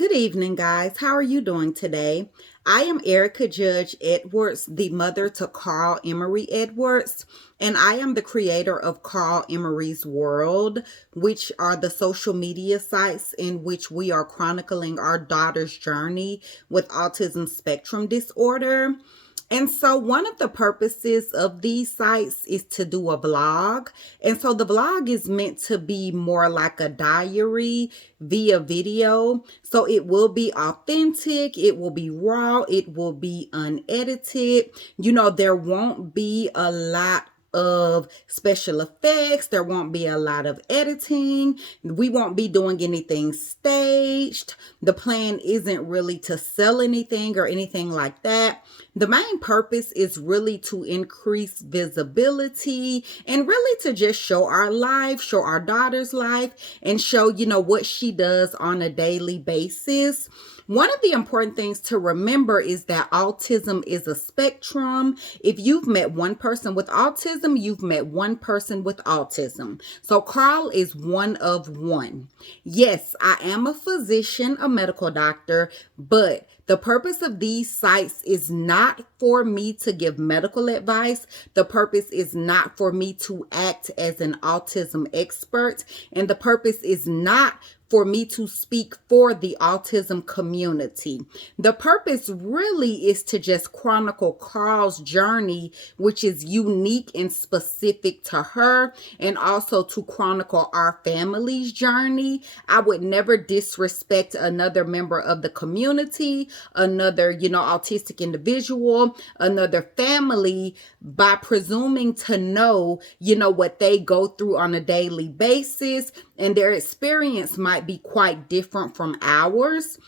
Good evening, guys. How are you doing today? I am Erica Judge Edwards, the mother to Carl Emery Edwards, and I am the creator of Carl Emery's World, which are the social media sites in which we are chronicling our daughter's journey with autism spectrum disorder. And so one of the purposes of these sites is to do a vlog. And so the vlog is meant to be more like a diary via video. So it will be authentic, it will be raw, it will be unedited. There won't be a lot of special effects. There won't be a lot of editing. We won't be doing anything staged. The plan isn't really to sell anything or anything like that. The main purpose is really to increase visibility and really to just show our life, show our daughter's life, and show, what she does on a daily basis. One of the important things to remember is that autism is a spectrum. If you've met one person with autism, you've met one person with autism. So Carl is one of one. Yes, I am a physician, a medical doctor, but the purpose of these sites is not for me to give medical advice. The purpose is not for me to act as an autism expert. And the purpose is not for me to speak for the autism community. The purpose really is to just chronicle Carl's journey, which is unique and specific to her, and also to chronicle our family's journey. I would never disrespect another member of the community, another, autistic individual, another family by presuming to know, what they go through on a daily basis, and their experience might be quite different from ours.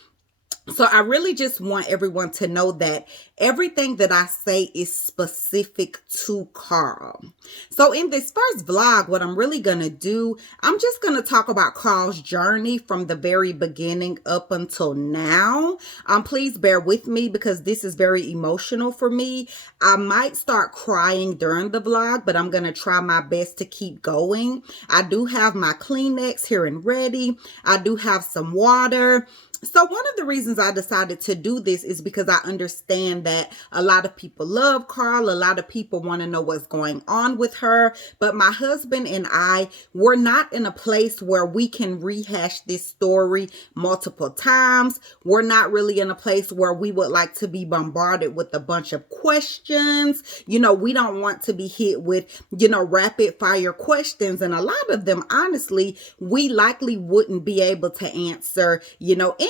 So I really just want everyone to know that everything that I say is specific to Carl. So in this first vlog, what I'm really going to do, I'm just going to talk about Carl's journey from the very beginning up until now. Please bear with me because this is very emotional for me. I might start crying during the vlog, but I'm going to try my best to keep going. I do have my Kleenex here and ready. I do have some water. So one of the reasons I decided to do this is because I understand that a lot of people love Carl. A lot of people want to know what's going on with her. But my husband and I, we're not in a place where we can rehash this story multiple times. We're not really in a place where we would like to be bombarded with a bunch of questions. We don't want to be hit with, rapid fire questions. And a lot of them, honestly, we likely wouldn't be able to answer,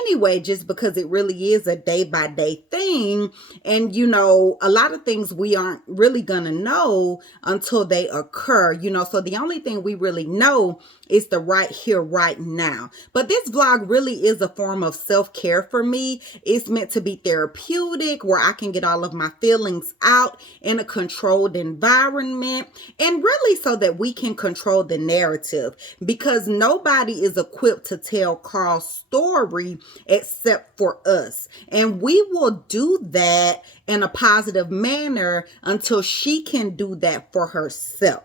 anyway, just because it really is a day-by-day thing. And, a lot of things we aren't really going to know until they occur, so the only thing we really know is the right here, right now. But this vlog really is a form of self-care for me. It's meant to be therapeutic, where I can get all of my feelings out in a controlled environment, and really so that we can control the narrative, because nobody is equipped to tell Carl's story except for us. And we will do that in a positive manner until she can do that for herself.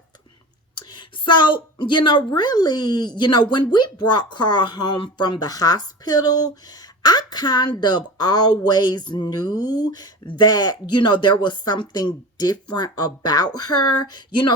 So, really, when we brought Carl home from the hospital, I kind of always knew that, there was something different about her.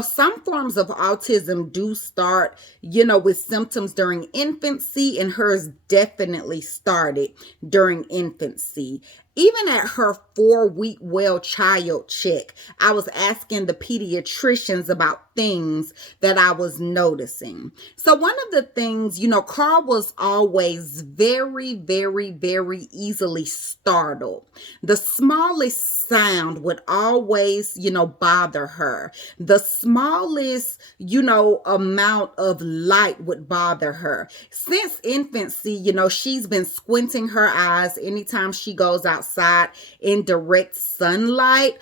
Some forms of autism do start, with symptoms during infancy, and hers definitely started during infancy. Even at her 4-week well child check, I was asking the pediatricians about things that I was noticing. So one of the things, Carl was always very, very, very easily startled. The smallest sound would always, bother her. The smallest, amount of light would bother her. Since infancy, she's been squinting her eyes anytime she goes outside in direct sunlight.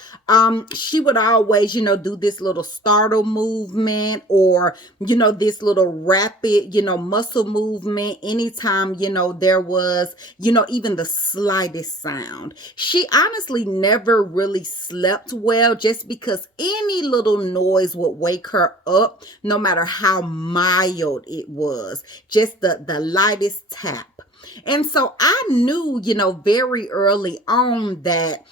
She would always, do this little startle movement, or, this little rapid, muscle movement anytime, there was, even the slightest sound. She honestly never really slept well, just because any little noise would wake her up, no matter how mild it was. Just the lightest tap. And so I knew, very early on that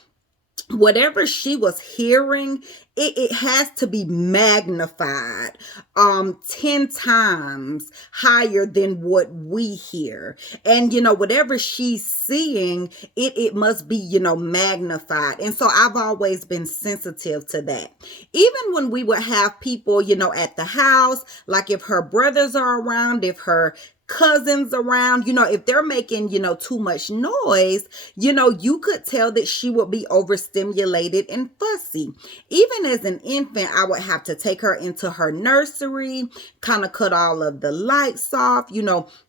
whatever she was hearing, it has to be magnified 10 times higher than what we hear. And whatever she's seeing, it must be magnified. And so I've always been sensitive to that. Even when we would have people at the house, like if her brothers are around, if her cousins around, if they're making, too much noise, you could tell that she would be overstimulated and fussy. Even as an infant, I would have to take her into her nursery, kind of cut all of the lights off,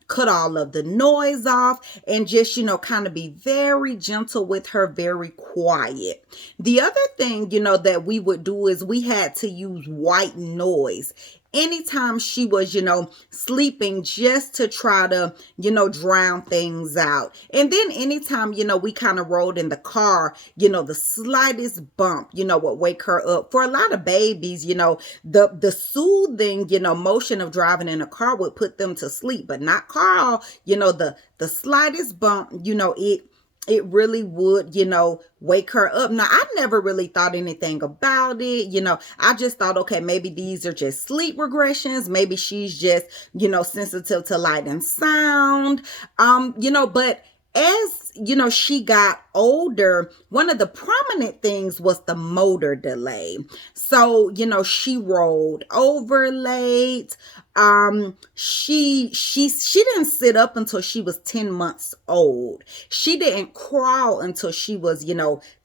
cut all of the noise off, and just, kind of be very gentle with her, very quiet. The other thing, that we would do is we had to use white noise anytime she was, sleeping, just to try to, drown things out. And then anytime, we kind of rode in the car, the slightest bump, would wake her up. For a lot of babies, the soothing, motion of driving in a car would put them to sleep, but not Carl. The slightest bump, it really would, wake her up. Now, I never really thought anything about it. I just thought, okay, maybe these are just sleep regressions. Maybe she's just, sensitive to light and sound. But as, she got older, one of the prominent things was the motor delay. So, she rolled over late. She didn't sit up until she was 10 months old. She didn't crawl until she was,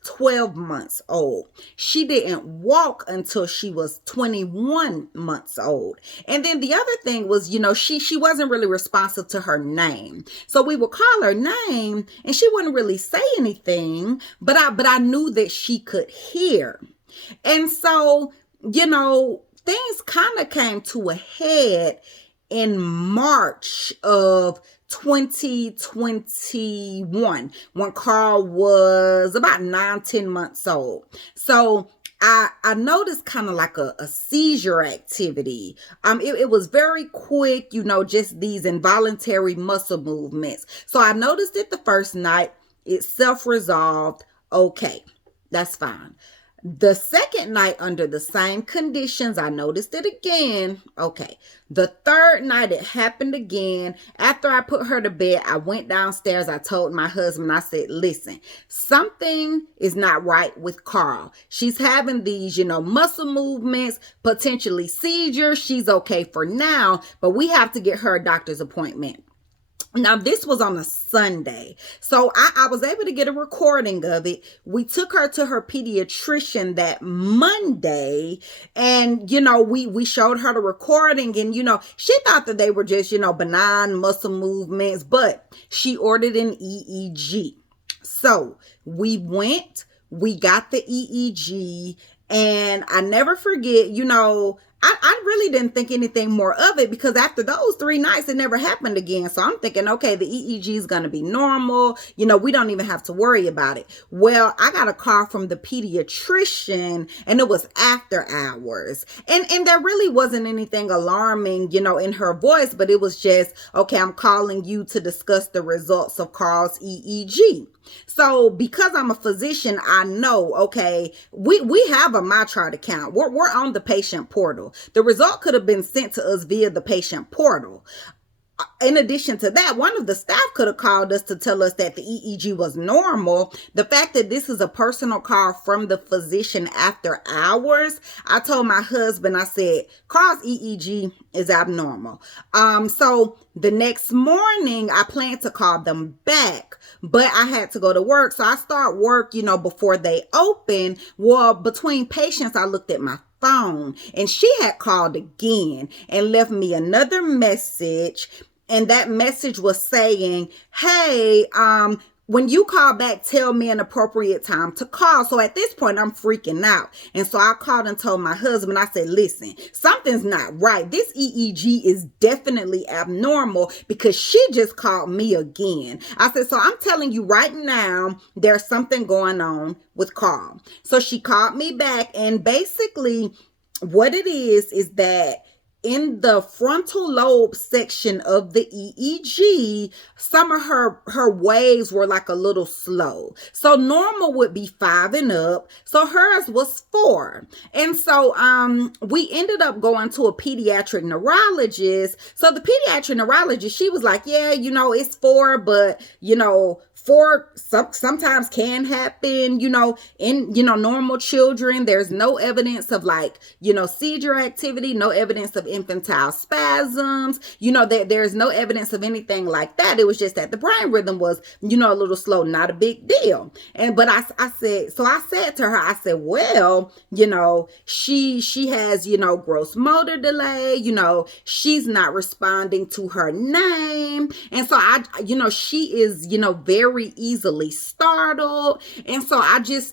12 months old. She didn't walk until she was 21 months old. And then the other thing was, she wasn't really responsive to her name. So we would call her name and she wouldn't really say anything, but I knew that she could hear. And so, things kind of came to a head in March of 2021 when Carl was about 9-10 months old. So I noticed kind of like a seizure activity. It was very quick, just these involuntary muscle movements. So I noticed it the first night. It self-resolved. Okay, that's fine. The second night, under the same conditions, I noticed it again. Okay. The third night, it happened again. After I put her to bed, I went downstairs. I told my husband, I said, listen, something is not right with Carl. She's having these, muscle movements, potentially seizures. She's okay for now, but we have to get her a doctor's appointment. Now, this was on a Sunday, so I was able to get a recording of it. We took her to her pediatrician that Monday, and, we showed her the recording, and, she thought that they were just, benign muscle movements, but she ordered an EEG. So we went, we got the EEG, and I never forget, I really didn't think anything more of it because after those 3 nights, it never happened again. So I'm thinking, okay, the EEG is going to be normal. We don't even have to worry about it. Well, I got a call from the pediatrician and it was after hours. And there really wasn't anything alarming, in her voice, but it was just, okay, I'm calling you to discuss the results of Carl's EEG. So because I'm a physician, I know, okay, we have a MyChart account. We're on the patient portal. The result could have been sent to us via the patient portal. In addition to that, one of the staff could have called us to tell us that the EEG was normal. The fact that this is a personal call from the physician after hours, I told my husband, I said, Carl's EEG is abnormal. So the next morning, I planned to call them back, but I had to go to work. So I start work, before they open. Well, between patients, I looked at my phone and she had called again and left me another message. And that message was saying, hey, when you call back, tell me an appropriate time to call. So at this point, I'm freaking out. And so I called and told my husband, I said, listen, something's not right. This EEG is definitely abnormal because she just called me again. I said, so I'm telling you right now, there's something going on with Carl. So she called me back, and basically what it is that in the frontal lobe section of the EEG, some of her waves were like a little slow. So normal would be 5 and up. So hers was 4. And so we ended up going to a pediatric neurologist. So the pediatric neurologist, she was like, yeah, it's 4, but 4 sometimes can happen, in, normal children. There's no evidence of seizure activity, no evidence of infantile spasms, there's no evidence of anything like that. It was just that the brain rhythm was, a little slow, not a big deal. But I said to her, I said, well, she has, gross motor delay, she's not responding to her name. And so she is, very easily startled. And so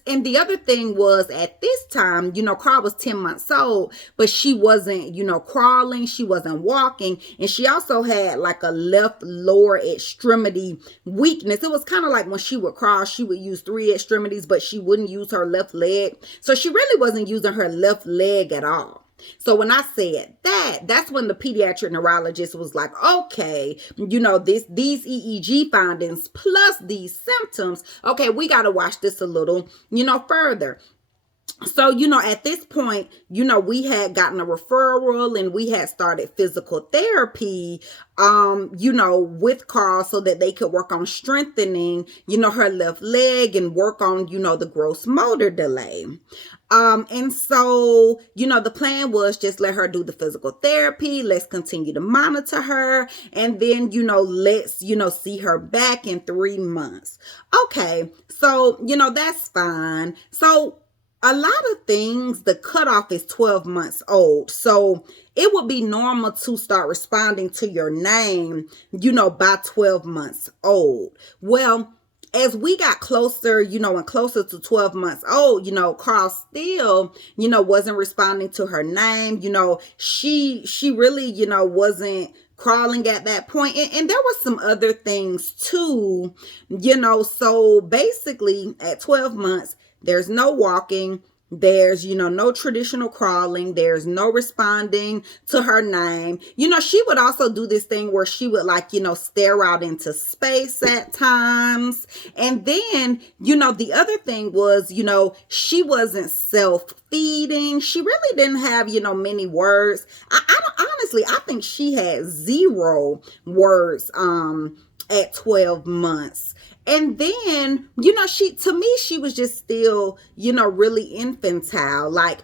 and the other thing was at this time, Carl was 10 months old, but she wasn't, crawling, she wasn't walking. And she also had like a left lower extremity weakness. It was kind of like when she would crawl, she would use 3 extremities, but she wouldn't use her left leg. So she really wasn't using her left leg at all. So when I said that's when the pediatric neurologist was like, okay, these EEG findings plus these symptoms, okay, we got to watch this a little, further. So, at this point, we had gotten a referral and we had started physical therapy, with Carl so that they could work on strengthening, her left leg and work on, the gross motor delay. And so, the plan was just let her do the physical therapy. Let's continue to monitor her. And then, let's, see her back in 3 months. Okay. So, that's fine. So, a lot of things, the cutoff is 12 months old. So it would be normal to start responding to your name, by 12 months old. Well, as we got closer, and closer to 12 months old, Carl still, wasn't responding to her name. She really, wasn't crawling at that point. And there were some other things too, so basically at 12 months, there's no walking. There's, no traditional crawling. There's no responding to her name. She would also do this thing where she would stare out into space at times. And then, the other thing was, she wasn't self-feeding. She really didn't have, many words. I think she had 0 words, at 12 months. And then, she was just still, really infantile, not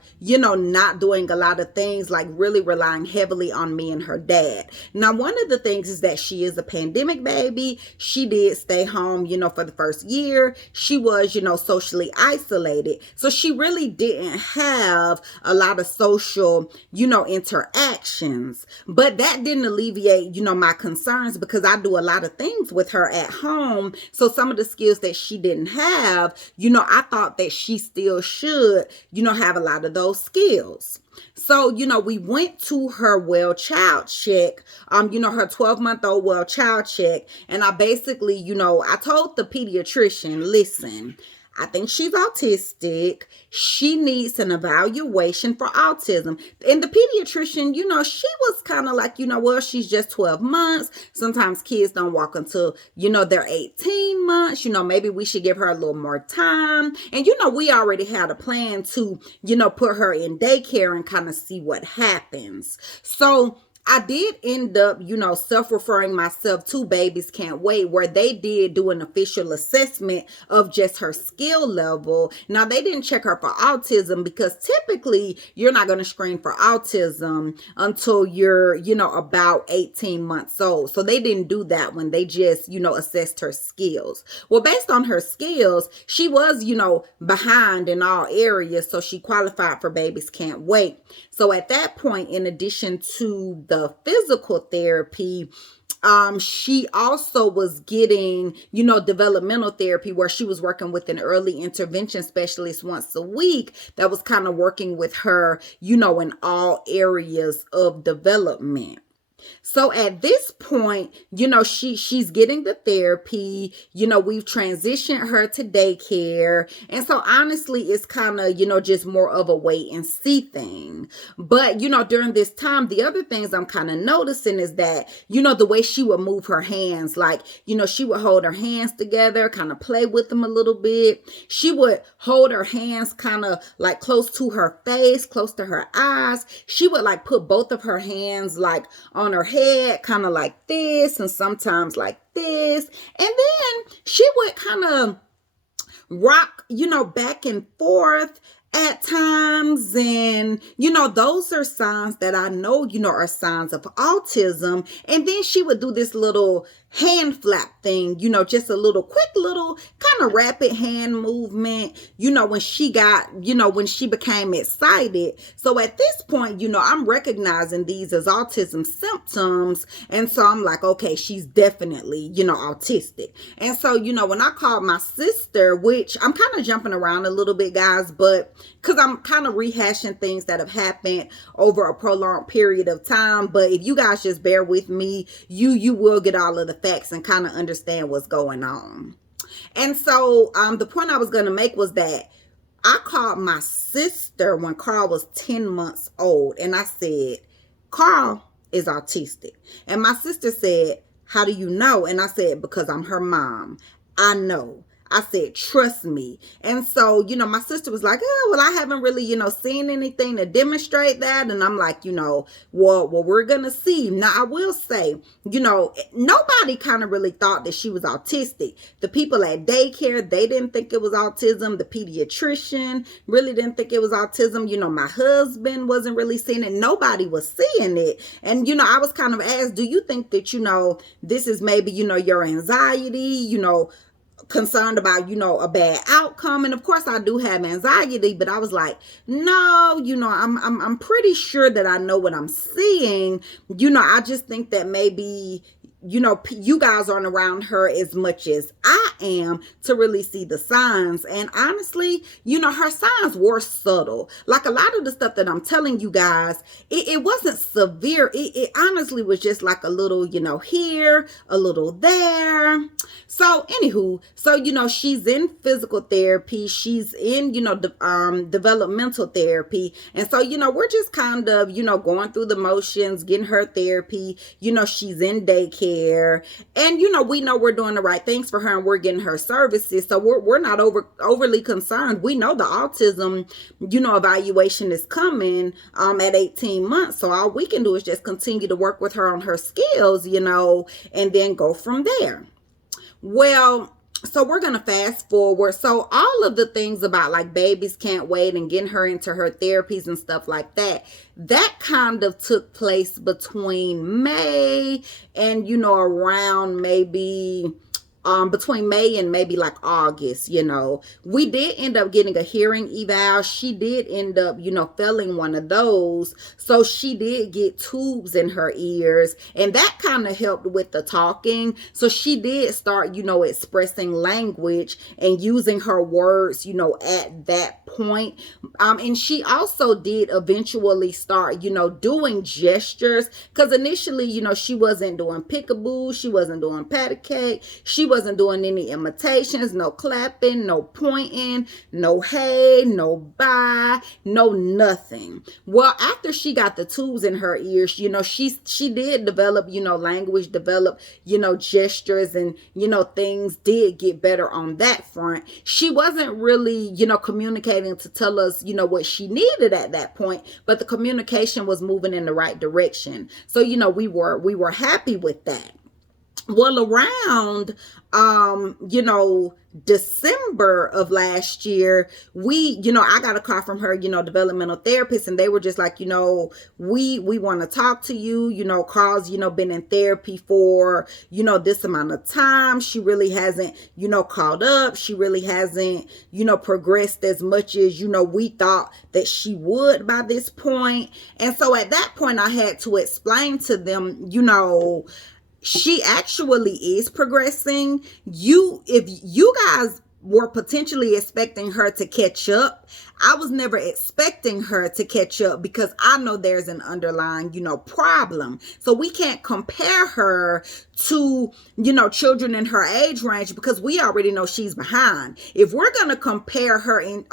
doing a lot of things, really relying heavily on me and her dad. Now, one of the things is that she is a pandemic baby. She did stay home, for the first year. She was, socially isolated. So she really didn't have a lot of social, interactions. But that didn't alleviate, my concerns because I do a lot of things with her at home. So some of the skills that she didn't have, I thought that she still should, have a lot of those skills. So, we went to her well child check, her 12-month-old well child check. And I basically, I told the pediatrician, listen, I think she's autistic. She needs an evaluation for autism. And the pediatrician, she was kind of like, well, she's just 12 months. Sometimes kids don't walk until, they're 18 months. Maybe we should give her a little more time. And, we already had a plan to, put her in daycare and kind of see what happens. So I did end up, self-referring myself to Babies Can't Wait, where they did do an official assessment of just her skill level. Now, they didn't check her for autism because typically you're not going to screen for autism until you're, about 18 months old. So they didn't do that when they just, assessed her skills. Well, based on her skills, she was, behind in all areas. So she qualified for Babies Can't Wait. So at that point, in addition to the physical therapy, she also was getting, developmental therapy where she was working with an early intervention specialist once a week that was kind of working with her, in all areas of development. So at this point, she's getting the therapy. We've transitioned her to daycare. And so honestly, it's kind of, just more of a wait and see thing. But, during this time, the other things I'm kind of noticing is that, the way she would move her hands, like, she would hold her hands together, kind of play with them a little bit. She would hold her hands kind of like close to her face, close to her eyes. She would like put both of her hands like on her head, kind of like this, and sometimes like this. And then she would kind of rock, back and forth at times. And, those are signs that I know, are signs of autism. And then she would do this little hand flap thing, just a little quick little kind of rapid hand movement, when she got, when she became excited. So at this point, I'm recognizing these as autism symptoms. And so I'm like, okay, she's definitely, autistic. And so, when I called my sister, which I'm kind of jumping around a little bit, guys, but because I'm kind of rehashing things that have happened over a prolonged period of time. But if you guys just bear with me, you will get all of the facts and kind of understand what's going on. And so the point I was going to make was that I called my sister when Carl was 10 months old. And I said, Carl is autistic. And my sister said, how do you know? And I said, because I'm her mom. I know. I said, trust me. And so, my sister was like, oh, well, I haven't really, seen anything to demonstrate that. And I'm like, well, we're going to see. Now, I will say, nobody kind of really thought that she was autistic. The people at daycare, they didn't think it was autism. The pediatrician really didn't think it was autism. My husband wasn't really seeing it. Nobody was seeing it. And, I was kind of asked, do you think that, this is maybe, your anxiety, concerned about, a bad outcome? And of course I do have anxiety, but I was like, no, I'm pretty sure that I know what I'm seeing. I just think that maybe, you guys aren't around her as much as I am to really see the signs. And honestly, her signs were subtle. Like a lot of the stuff that I'm telling you guys, it wasn't severe. It honestly was just like a little, here, a little there. So anywho, she's in physical therapy. She's in, developmental therapy. And so, we're just kind of, going through the motions, getting her therapy. She's in daycare. And, we know we're doing the right things for her and we're getting her services. So we're not overly concerned. We know the autism, evaluation is coming at 18 months. So all we can do is just continue to work with her on her skills, and then go from there. Well, so we're going to fast forward. So all of the things about like babies can't wait and getting her into her therapies and stuff like that, that kind of took place between May and, around maybe between May and maybe like August. We did end up getting a hearing eval. She did end up, failing one of those. So she did get tubes in her ears, and that kind of helped with the talking. So she did start, expressing language and using her words, at that point. And she also did eventually start, doing gestures, because initially, she wasn't doing peekaboo. She wasn't doing patty cake. She wasn't doing any imitations, no clapping, no pointing, no hey, no bye, no nothing. Well, after she got the tubes in her ears, she did develop, language, develop, gestures, and, things did get better on that front. She wasn't really, communicating to tell us, what she needed at that point, but the communication was moving in the right direction. So, we were happy with that. Well, around, December of last year, I got a call from her, developmental therapist, and they were just like, we want to talk to you. Carl's, been in therapy for, this amount of time. She really hasn't, caught up. She really hasn't, progressed as much as, we thought that she would by this point. And so at that point, I had to explain to them, she actually is progressing. If you guys were potentially expecting her to catch up, I was never expecting her to catch up because I know there's an underlying, problem. So we can't compare her to, children in her age range because we already know she's behind. If we're going to compare her in,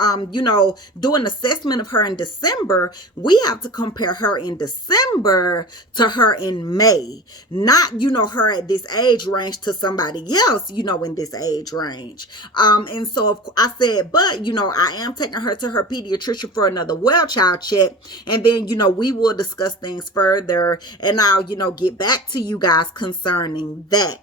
do an assessment of her in December, we have to compare her in December to her in May, not, her at this age range to somebody else, in this age range. And so I said, but, I am taking her to her pediatrician for another well child check. And then, we will discuss things further and I'll, get back to you guys concerning that.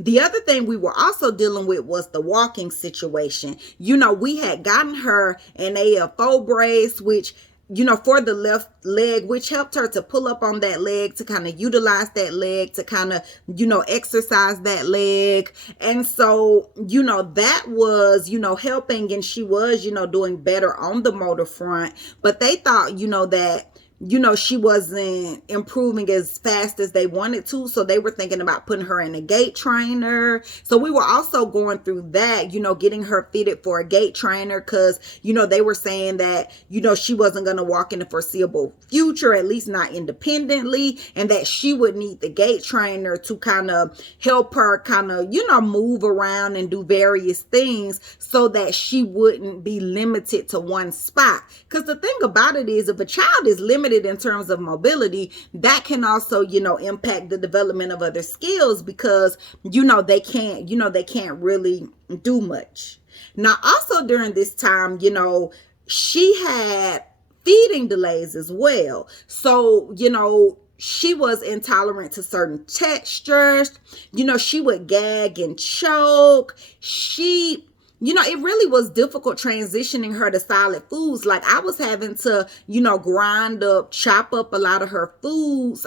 The other thing we were also dealing with was the walking situation. We had gotten her an AFO brace, which, for the left leg, which helped her to pull up on that leg, to kind of utilize that leg, to kind of, exercise that leg. And so, that was, helping, and she was, doing better on the motor front. But they thought, that she wasn't improving as fast as they wanted to. So they were thinking about putting her in a gait trainer. So we were also going through that, getting her fitted for a gait trainer because, they were saying that, she wasn't going to walk in the foreseeable future, at least not independently, and that she would need the gait trainer to kind of help her kind of, move around and do various things so that she wouldn't be limited to one spot. Because the thing about it is, if a child is limited in terms of mobility, that can also, impact the development of other skills because, they can't really do much. Now, also during this time, she had feeding delays as well. So, she was intolerant to certain textures. She would gag and choke. It really was difficult transitioning her to solid foods. Like I was having to, chop up a lot of her foods,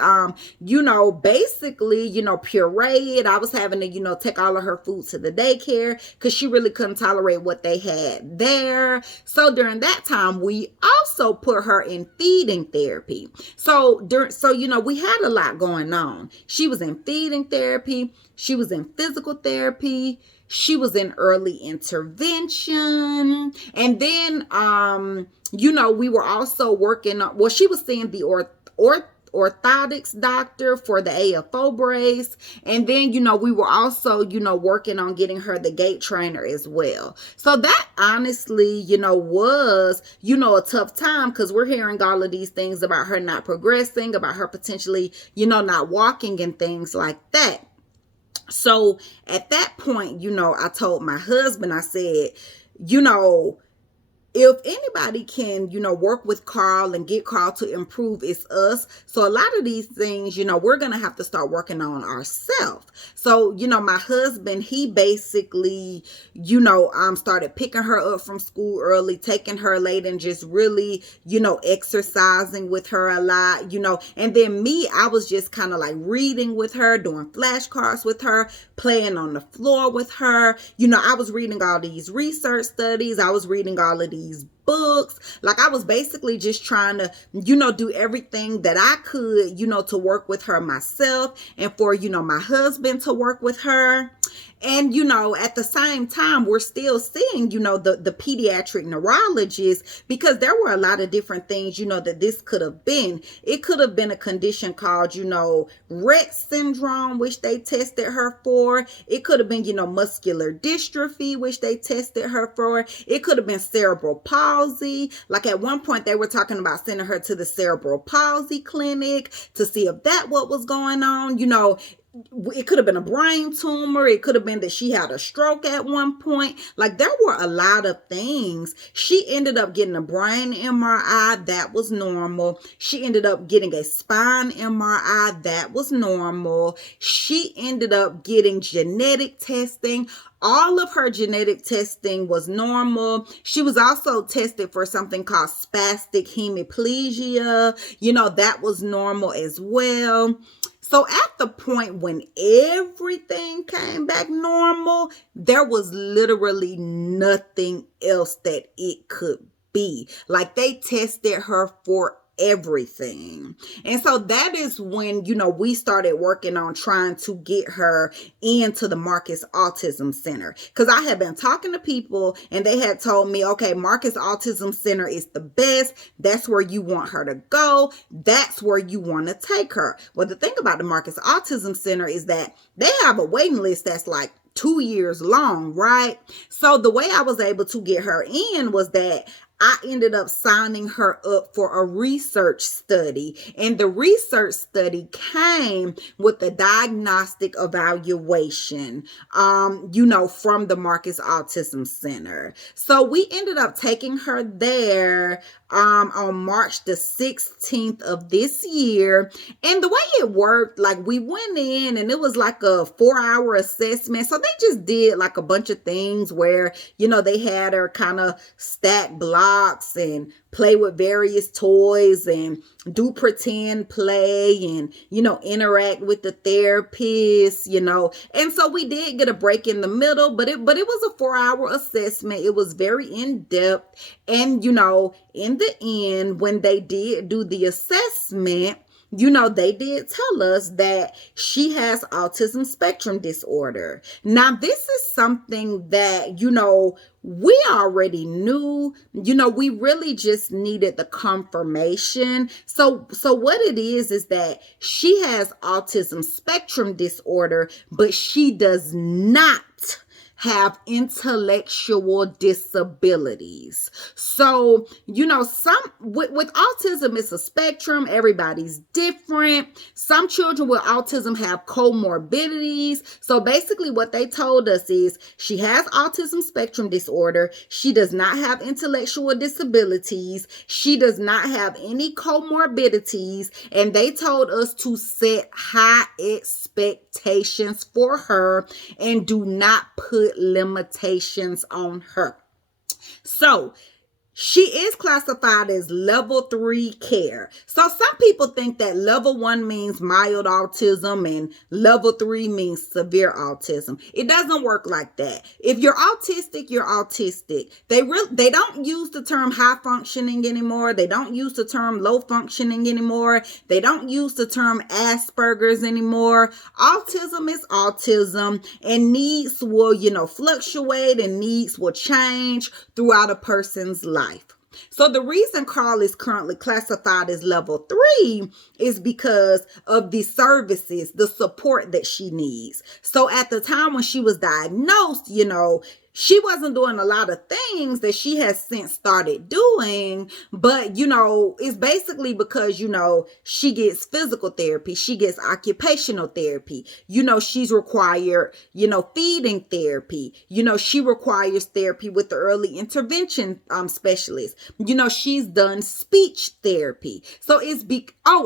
basically, puree it. I was having to, take all of her food to the daycare because she really couldn't tolerate what they had there. So during that time, we also put her in feeding therapy. So we had a lot going on. She was in feeding therapy. She was in physical therapy. She was in early intervention. And then, we were also working on, she was seeing the orthotics doctor for the AFO brace. And then, we were also, working on getting her the gait trainer as well. So that honestly, was, a tough time because we're hearing all of these things about her not progressing, about her potentially, not walking and things like that. So at that point, I told my husband, I said, if anybody can, work with Carle and get Carle to improve, it's us. So a lot of these things, we're going to have to start working on ourselves. So, my husband, he basically, started picking her up from school early, taking her late and just really, exercising with her a lot, and then me, I was just kind of like reading with her, doing flashcards with her, playing on the floor with her. I was reading all these research studies. I was reading all of these books. Like I was basically just trying to, do everything that I could, to work with her myself and for, my husband to work with her. And, at the same time, we're still seeing, the pediatric neurologist because there were a lot of different things, that this could have been. It could have been a condition called, Rett syndrome, which they tested her for. It could have been, muscular dystrophy, which they tested her for. It could have been cerebral palsy. Like at one point they were talking about sending her to the cerebral palsy clinic to see if that what was going on. It could have been a brain tumor. It could have been that she had a stroke at one point. Like there were a lot of things. She ended up getting a brain MRI. That was normal. She ended up getting a spine MRI. That was normal. She ended up getting genetic testing. All of her genetic testing was normal. She was also tested for something called spastic hemiplegia. That was normal as well. So at the point when everything came back normal, there was literally nothing else that it could be. Like they tested her for everything. And so that is when, we started working on trying to get her into the Marcus Autism Center. Because I had been talking to people and they had told me, okay, Marcus Autism Center is the best. That's where you want her to go. That's where you want to take her. Well, the thing about the Marcus Autism Center is that they have a waiting list that's like 2 years long, right? So the way I was able to get her in was that I ended up signing her up for a research study. And the research study came with a diagnostic evaluation, from the Marcus Autism Center. So we ended up taking her there on March the 16th of this year. And the way it worked, like we went in and it was like a 4-hour assessment. So they just did like a bunch of things where, they had her kind of stack blocks and play with various toys and do pretend play and, interact with the therapist, And so we did get a break in the middle, but it was a 4-hour assessment. It was very in-depth. And, in the end, when they did do the assessment, they did tell us that she has autism spectrum disorder. Now, this is something that, we already knew, we really just needed the confirmation. So what it is that she has autism spectrum disorder, but she does not have intellectual disabilities. So, some with autism, it's a spectrum. Everybody's different. Some children with autism have comorbidities. So basically what they told us is she has autism spectrum disorder. She does not have intellectual disabilities. She does not have any comorbidities. And they told us to set high expectations for her and do not put limitations on her. So she is classified as level 3 care. So some people think that level 1 means mild autism and level 3 means severe autism. It doesn't work like that. If you're autistic, you're autistic. They don't use the term high functioning anymore. They don't use the term low functioning anymore. They don't use the term Asperger's anymore. Autism is autism, and needs will, fluctuate, and needs will change throughout a person's life. So the reason Carle is currently classified as level 3 is because of the services, the support that she needs. So at the time when she was diagnosed, she wasn't doing a lot of things that she has since started doing, but, it's basically because, she gets physical therapy, she gets occupational therapy, she's required, feeding therapy, she requires therapy with the early intervention specialist, she's done speech therapy. So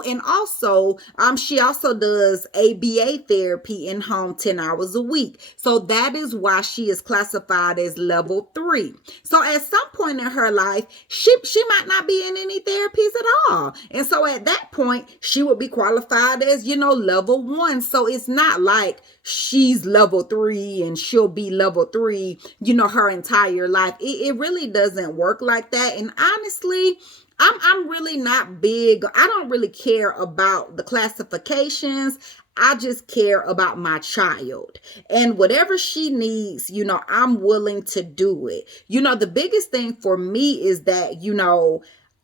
and also, she also does ABA therapy in home 10 hours a week. So that is why she is classified as level 3. So at some point in her life, she might not be in any therapies at all. And so at that point, she would be qualified as, level 1. So it's not like she's level 3 and she'll be level 3, her entire life. It really doesn't work like that. And honestly, I'm really not big. I don't really care about the classifications. I just care about my child, and whatever she needs, I'm willing to do it. The biggest thing for me is that,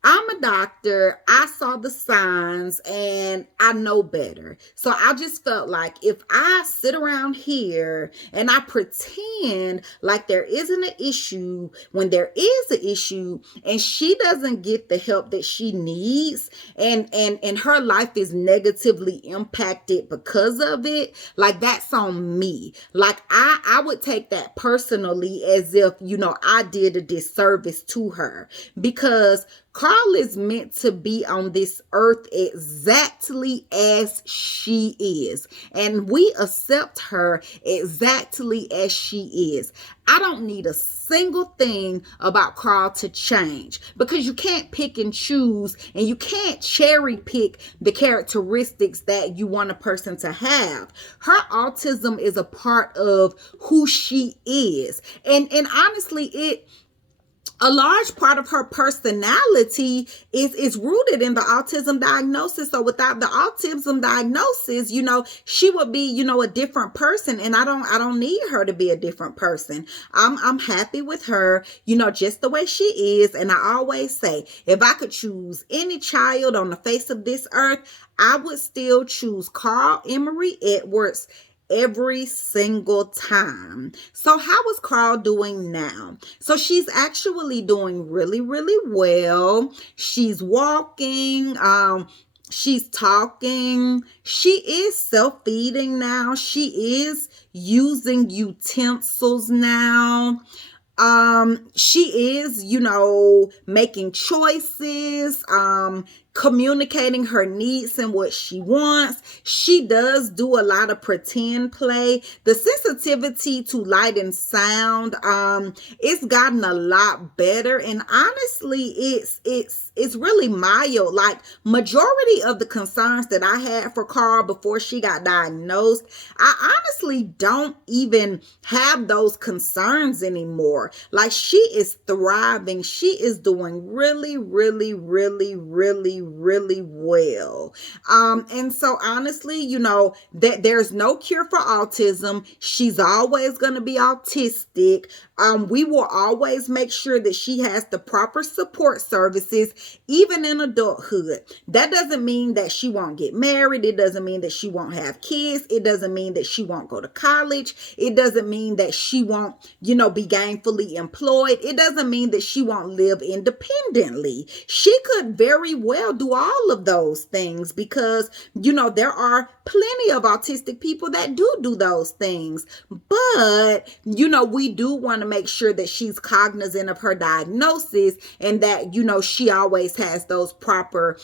I'm a doctor. I saw the signs and I know better. So I just felt like if I sit around here and I pretend like there isn't an issue when there is an issue, and she doesn't get the help that she needs, and her life is negatively impacted because of it, like that's on me. Like I would take that personally as if, I did a disservice to her, because Carle is meant to be on this earth exactly as she is, and we accept her exactly as she is. I don't need a single thing about Carle to change, because you can't pick and choose, and you can't cherry pick the characteristics that you want a person to have. Her autism is a part of who she is, and honestly, a large part of her personality is rooted in the autism diagnosis. So without the autism diagnosis, she would be, a different person. And I don't need her to be a different person. I'm happy with her, just the way she is. And I always say, if I could choose any child on the face of this earth, I would still choose Carle Emery Edwards every single time. So how is Carle doing now? So she's actually doing really, really well. She's walking, she's talking, she is self-feeding now, she is using utensils now. She is, making choices, communicating her needs and what she wants. She does do a lot of pretend play. The sensitivity to light and sound, it's gotten a lot better. And honestly, it's really mild. Like, majority of the concerns that I had for Carle before she got diagnosed, I honestly don't even have those concerns anymore. Like, she is thriving. She is doing really, really, really, really, really well. And so honestly, that there's no cure for autism. She's always going to be autistic. We will always make sure that she has the proper support services, even in adulthood. That doesn't mean that she won't get married. It doesn't mean that she won't have kids. It doesn't mean that she won't go to college. It doesn't mean that she won't, be gainfully employed. It doesn't mean that she won't live independently. She could very well do all of those things because, there are plenty of autistic people that do those things. But, we do want to make sure that she's cognizant of her diagnosis and that, she always has those proper,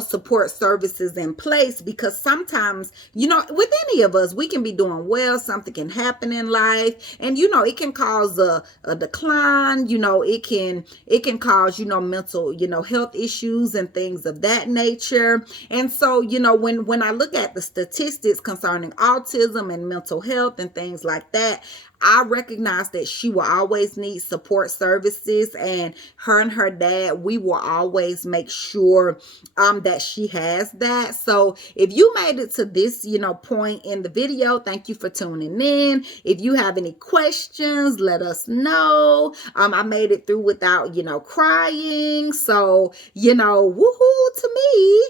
support services in place, because sometimes, with any of us, we can be doing well. Something can happen in life and, it can cause a decline. It can cause, mental, health issues and things of that nature. And so, when I look at the statistics concerning autism and mental health and things like that, I recognize that she will always need support services, and her dad, we will always make sure that she has that. So if you made it to this, point in the video, thank you for tuning in. If you have any questions, let us know. I made it through without, crying. So, woohoo to me.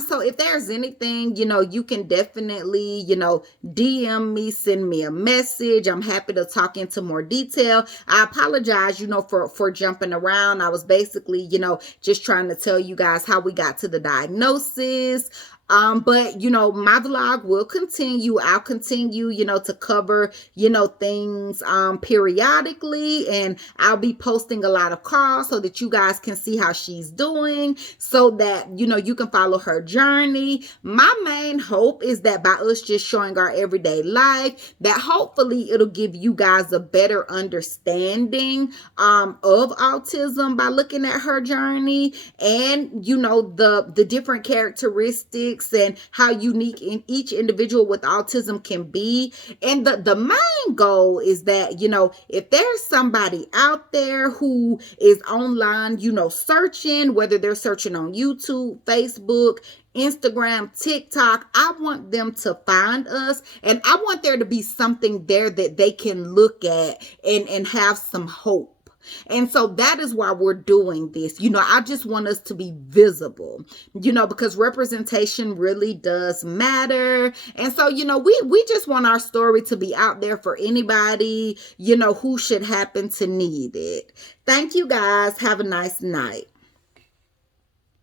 So if there's anything, you can definitely, DM me, send me a message. I'm happy to talk into more detail. I apologize, for jumping around. I was basically, just trying to tell you guys how we got to the diagnosis. But my vlog will continue. I'll continue, to cover, things, periodically, and I'll be posting a lot of Carle so that you guys can see how she's doing, so that, you can follow her journey. My main hope is that by us just showing our everyday life, that hopefully it'll give you guys a better understanding, of autism by looking at her journey and, the different characteristics and how unique in each individual with autism can be. And the main goal is that, if there's somebody out there who is online, searching, whether they're searching on YouTube, Facebook, Instagram, TikTok, I want them to find us, and I want there to be something there that they can look at and have some hope. And so that is why we're doing this. I just want us to be visible, because representation really does matter. And so, we just want our story to be out there for anybody, who should happen to need it. Thank you guys. Have a nice night.